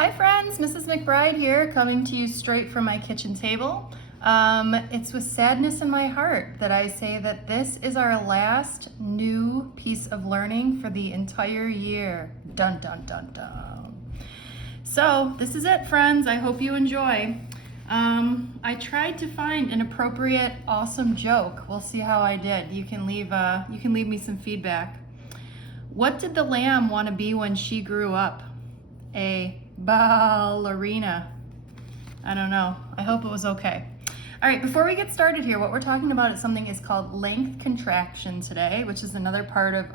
Hi friends, Mrs. McBride here, coming to you straight from my kitchen table. It's with sadness in my heart that I say that this is our last new piece of learning for the entire year. Dun dun dun dun. So this is it, friends. I hope you enjoy. I tried to find an appropriate, awesome joke. We'll see how I did. You can leave me some feedback. What did the lamb want to be when she grew up? A ballerina. I don't know. I hope it was okay. All right, before we get started here, what we're talking about is something is called length contraction today, which is another part of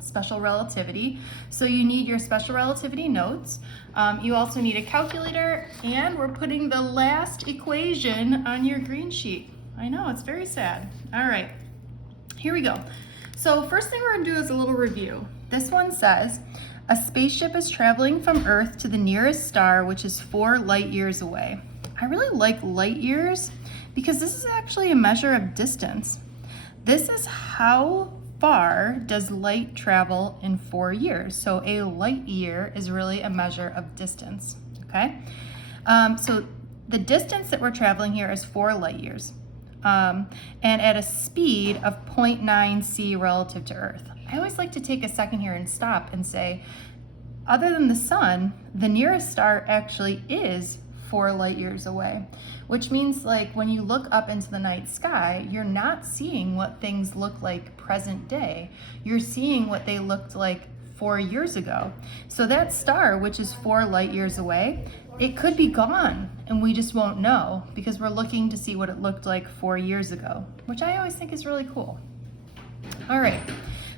special relativity. So you need your special relativity notes. You also need a calculator, and we're putting the last equation on your green sheet. I know, it's very sad. All right, here we go. So first thing we're gonna do is a little review. This one says, a spaceship is traveling from Earth to the nearest star, which is 4 light years away. I really like light years because this is actually a measure of distance. This is how far does light travel in 4 years. So a light year is really a measure of distance, okay? So the distance that we're traveling here is 4 light years. And at a speed of 0.9 c relative to Earth. I always like to take a second here and stop and say, other than the sun, the nearest star actually is 4 light years away, which means like when you look up into the night sky, you're not seeing what things look like present day. You're seeing what they looked like 4 years ago. So that star, which is 4 light years away, it could be gone and we just won't know because we're looking to see what it looked like 4 years ago, which I always think is really cool. All right.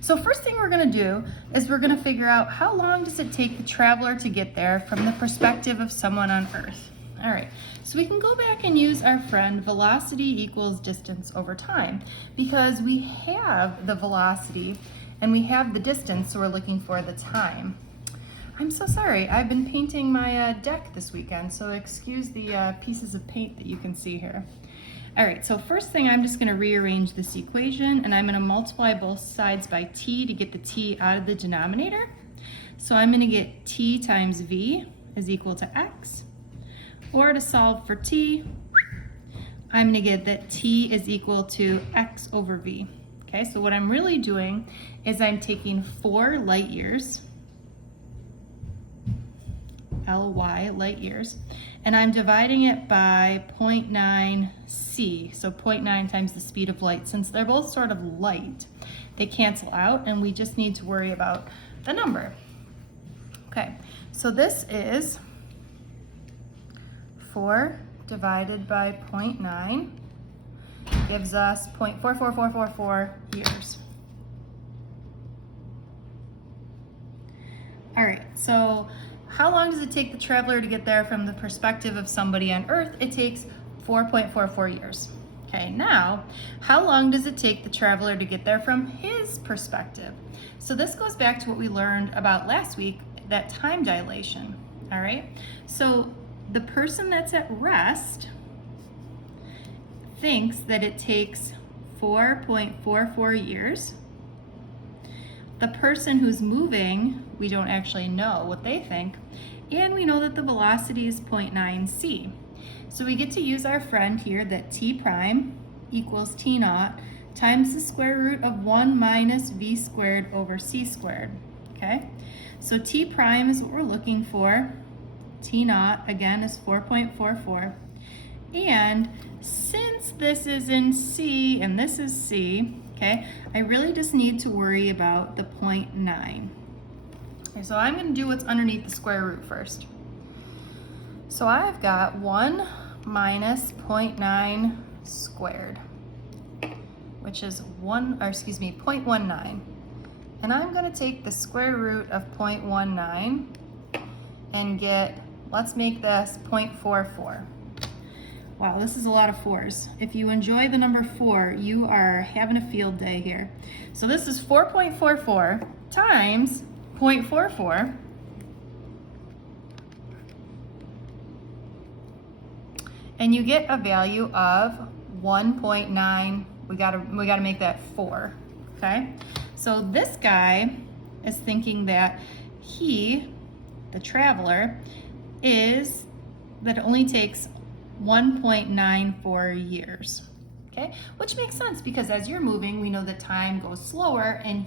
So first thing we're going to do is we're going to figure out how long does it take the traveler to get there from the perspective of someone on Earth. All right, so we can go back and use our friend velocity equals distance over time because we have the velocity and we have the distance, so we're looking for the time. I'm so sorry, I've been painting my deck this weekend, so excuse the pieces of paint that you can see here. All right, so first thing, I'm just gonna rearrange this equation and I'm gonna multiply both sides by t to get the t out of the denominator. So I'm gonna get t times v is equal to x, or to solve for t, I'm gonna get that t is equal to x over v. Okay, so what I'm really doing is I'm taking 4 light years, Ly, light years, and I'm dividing it by 0.9 c, so 0.9 times the speed of light. Since they're both sort of light, they cancel out and we just need to worry about the number. Okay, so this is 4 divided by 0.9 gives us 0.44444 years. All right, so how long does it take the traveler to get there from the perspective of somebody on Earth? It takes 4.44 years. Okay, now, how long does it take the traveler to get there from his perspective? So this goes back to what we learned about last week, that time dilation, all right? So the person that's at rest thinks that it takes 4.44 years. The person who's moving, we don't actually know what they think, and we know that the velocity is 0.9 c. So we get to use our friend here that t prime equals t naught times the square root of 1 minus v squared over c squared, okay? So t prime is what we're looking for. T naught, again, is 4.44. And since this is in c and this is c, okay, I really just need to worry about the 0.9. Okay, so I'm going to do what's underneath the square root first. So I've got 1 minus 0.9 squared, which is 0.19. And I'm going to take the square root of 0.19 and get, let's make this 0.44. Wow, this is a lot of 4s. If you enjoy the number 4, you are having a field day here. So this is 4.44 times 0.44. And you get a value of 1.9. We gotta make that 4, okay? So this guy is thinking that he, the traveler, is that it only takes 1.94 years. Okay, which makes sense because as you're moving, we know that time goes slower, and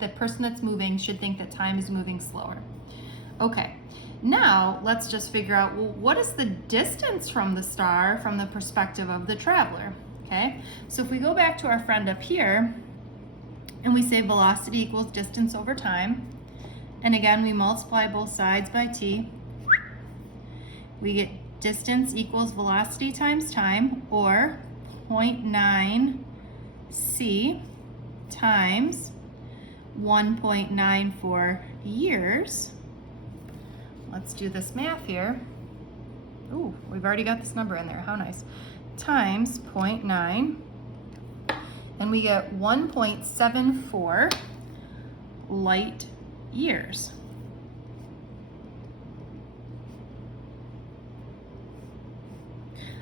the person that's moving should think that time is moving slower. Okay, now let's just figure out, well, what is the distance from the star from the perspective of the traveler? Okay, so if we go back to our friend up here and we say velocity equals distance over time, and again we multiply both sides by t, we get distance equals velocity times time, or 0.9 c times 1.94 years. Let's do this math here. Ooh, we've already got this number in there, how nice. Times 0.9, and we get 1.74 light years.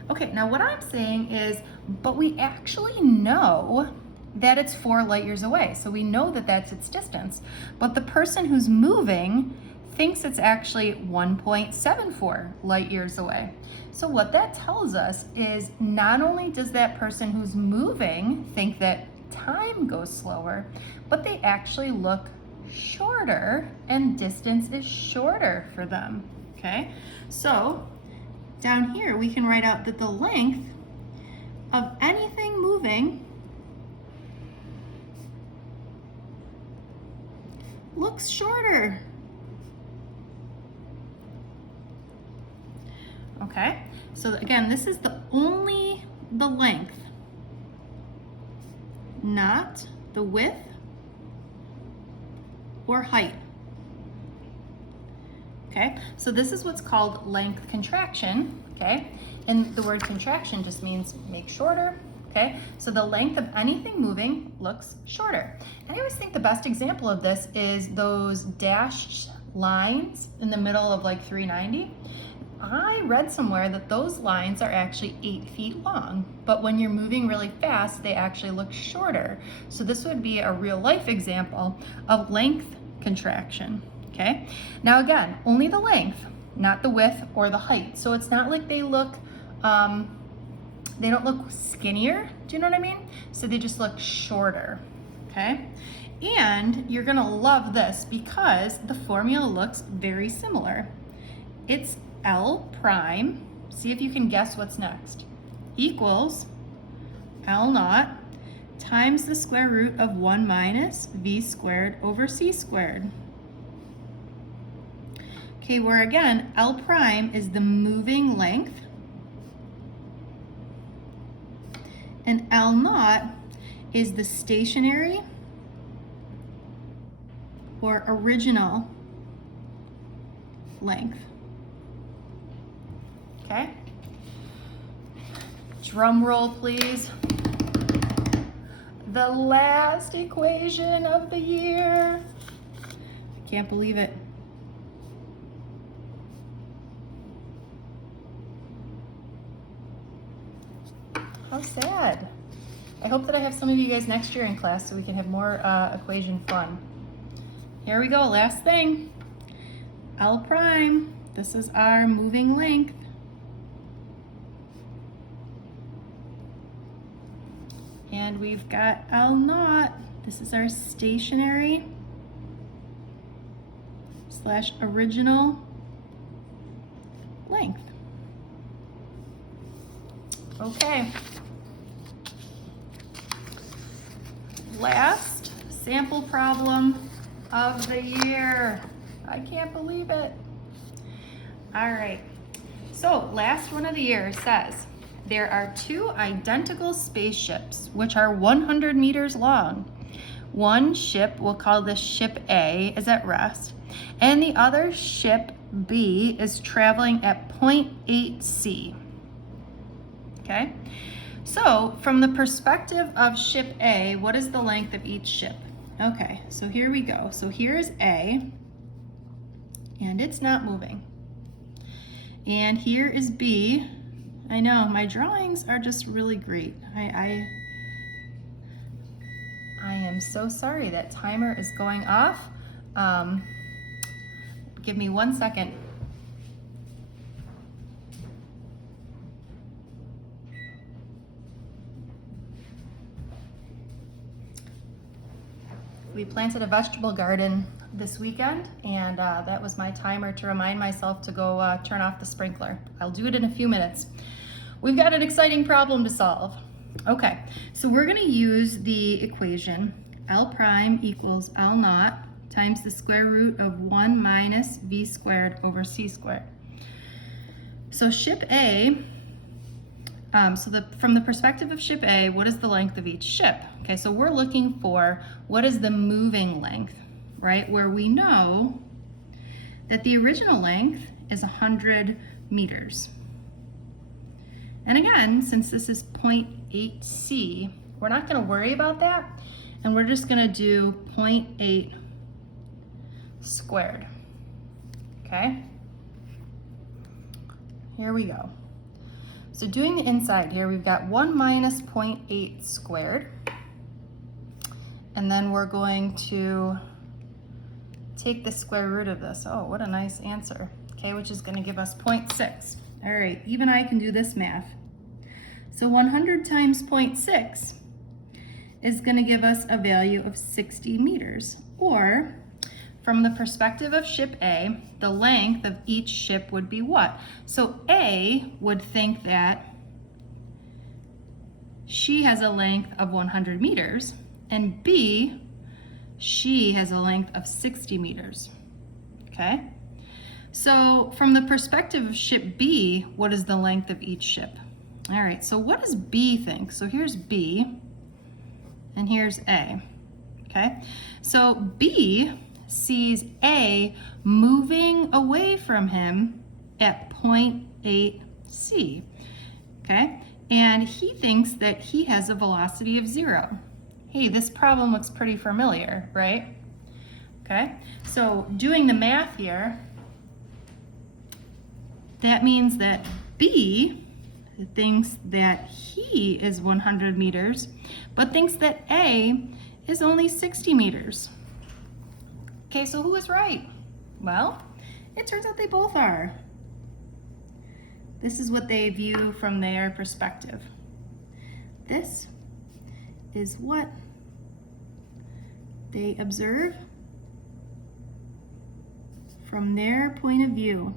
Okay, now what I'm saying is, but we actually know that it's 4 light years away. So we know that that's its distance. But the person who's moving thinks it's actually 1.74 light years away. So what that tells us is not only does that person who's moving think that time goes slower, but they actually look shorter and distance is shorter for them, okay? So down here, we can write out that the length of anything moving looks shorter. Okay, so again, this is only the length, not the width or height. Okay, so this is what's called length contraction, okay? And the word contraction just means make shorter, okay? So the length of anything moving looks shorter. And I always think the best example of this is those dashed lines in the middle of like 390. I read somewhere that those lines are actually 8 feet long, but when you're moving really fast, they actually look shorter. So this would be a real life example of length contraction. Okay, now again, only the length, not the width or the height. So it's not like they look, they don't look skinnier, do you know what I mean? So they just look shorter, okay? And you're gonna love this because the formula looks very similar. It's L prime, see if you can guess what's next, equals L naught times the square root of 1 minus v squared over c squared. Okay, where again, L prime is the moving length, and L naught is the stationary or original length. Okay? Drum roll, please. The last equation of the year. I can't believe it. How sad. I hope that I have some of you guys next year in class so we can have more equation fun. Here we go, last thing. L prime, this is our moving length. And we've got L naught, this is our stationary slash original length. Okay. Last sample problem of the year. I can't believe it. All right, so last one of the year says, there are 2 identical spaceships which are 100 meters long. One ship, we'll call this ship A, is at rest, and the other ship B is traveling at 0.8 C. Okay? So from the perspective of ship A, what is the length of each ship? Okay, so here we go. So here's A, and it's not moving. And here is B. I know, my drawings are just really great. I am so sorry, that timer is going off. Give me 1 second. We planted a vegetable garden this weekend, and that was my timer to remind myself to go turn off the sprinkler. I'll do it in a few minutes. We've got an exciting problem to solve. Okay, so we're going to use the equation L prime equals L naught times the square root of 1 minus v squared over c squared. So ship A, from the perspective of ship A, what is the length of each ship? Okay, so we're looking for what is the moving length, right? Where we know that the original length is 100 meters. And again, since this is 0.8c, we're not going to worry about that, and we're just going to do 0.8 squared. Okay? Here we go. So doing the inside here, we've got 1 minus 0.8 squared, and then we're going to take the square root of this. Oh, what a nice answer. Okay, which is going to give us 0.6. All right, even I can do this math. So 100 times 0.6 is going to give us a value of 60 meters. Or, from the perspective of ship A, the length of each ship would be what? So A would think that she has a length of 100 meters, and B, she has a length of 60 meters. Okay? So from the perspective of ship B, what is the length of each ship? All right, so what does B think? So here's B, and here's A. Okay? So B sees A moving away from him at 0.8c, okay? And he thinks that he has a velocity of 0. Hey, this problem looks pretty familiar, right? Okay, so doing the math here, that means that B thinks that he is 100 meters, but thinks that A is only 60 meters. Okay, so who is right? Well, it turns out they both are. This is what they view from their perspective. This is what they observe from their point of view.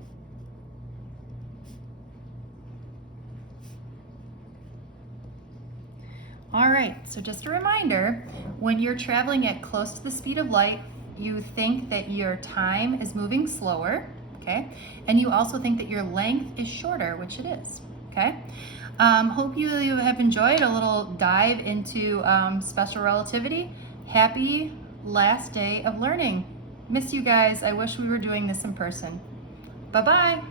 All right, so just a reminder, when you're traveling at close to the speed of light, you think that your time is moving slower, okay? And you also think that your length is shorter, which it is, okay? Hope you have enjoyed a little dive into special relativity. Happy last day of learning. Miss you guys. I wish we were doing this in person. Bye-bye.